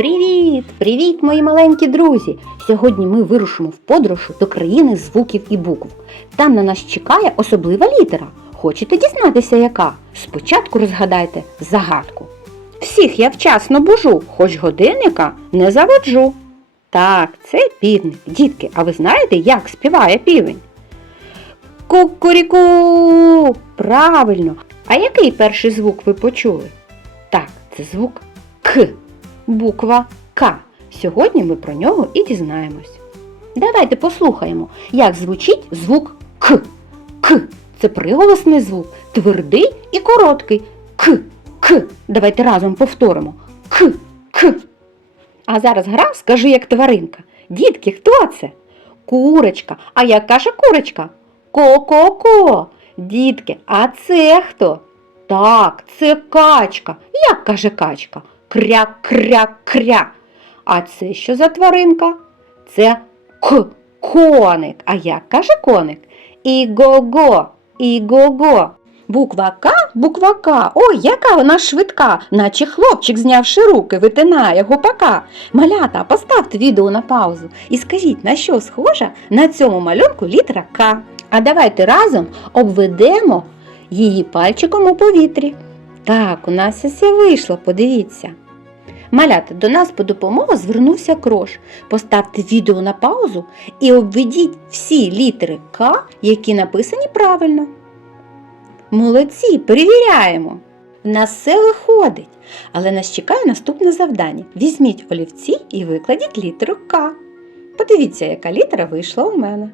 Привіт! Привіт, мої маленькі друзі! Сьогодні ми вирушимо в подорож до країни звуків і букв. Там на нас чекає особлива літера. Хочете дізнатися, яка? Спочатку розгадайте загадку. Всіх я вчасно бужу, хоч годинника не заводжу. Так, це півник. Дітки, а ви знаєте, як співає півень? Кукуріку! Правильно! А який перший звук ви почули? Так, це звук К. Буква К. Сьогодні ми про нього і дізнаємось. Давайте послухаємо, як звучить звук К. К. Це приголосний звук, твердий і короткий. К. К. Давайте разом повторимо. К. К. А зараз гра скажи як тваринка. Дітки, хто це? Курочка. А як каже курочка? Ко-ко-ко. Дітки, а це хто? Так, це качка. Як каже качка? Кря-кря-кря. А це що за тваринка? Це к коник. А як каже коник? І-го-го, і-го-го. Буква К, буква К. Ой, яка вона швидка, наче хлопчик, знявши руки, витинає гопака. Малята, поставте відео на паузу і скажіть, на що схожа на цьому малюнку літера К. А давайте разом обведемо її пальчиком у повітрі. Так, у нас усе вийшло, подивіться. Малята, до нас по допомогу звернувся крош. Поставте відео на паузу і обведіть всі літери К, які написані правильно. Молодці, перевіряємо. В нас все виходить, але нас чекає наступне завдання. Візьміть олівці і викладіть літеру К. Подивіться, яка літера вийшла у мене.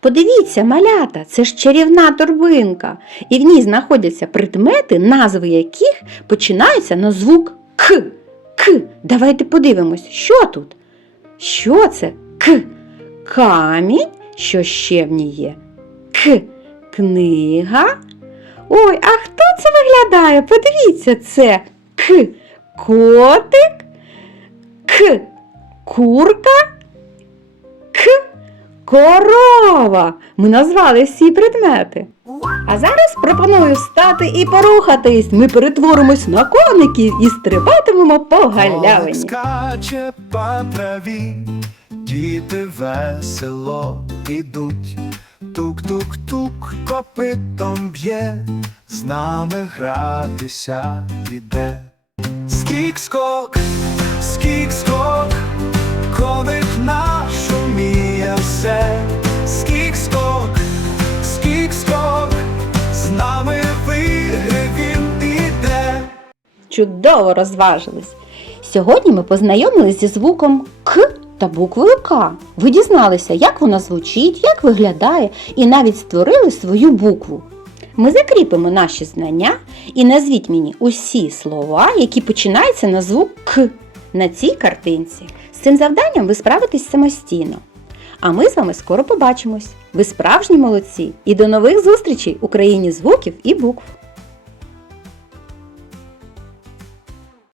Подивіться, малята, це ж чарівна торбинка, і в ній знаходяться предмети, назви яких починаються на звук К. К. Давайте подивимось, що тут? Що це? К. Камінь, що ще в ній є? К. Книга. Ой, а хто це виглядає? Подивіться, це К. Котик, К. Курка, К. Корова. Ми назвали всі предмети. А зараз пропоную встати і порухатись. Ми перетворимось на коників і стрибатимемо по галявині. скаче по траві, діти весело ідуть. Тук-тук-тук копитом б'є, з нами гратися іде. Скік-скок, Чудово розважились. Сьогодні ми познайомилися зі звуком К та буквою К. Ви дізналися, як вона звучить, як виглядає, і навіть створили свою букву. Ми закріпимо наші знання і назвіть мені усі слова, які починаються на звук К на цій картинці. З цим завданням ви справитесь самостійно. А ми з вами скоро побачимось. Ви справжні молодці! І до нових зустрічей у країні звуків і букв!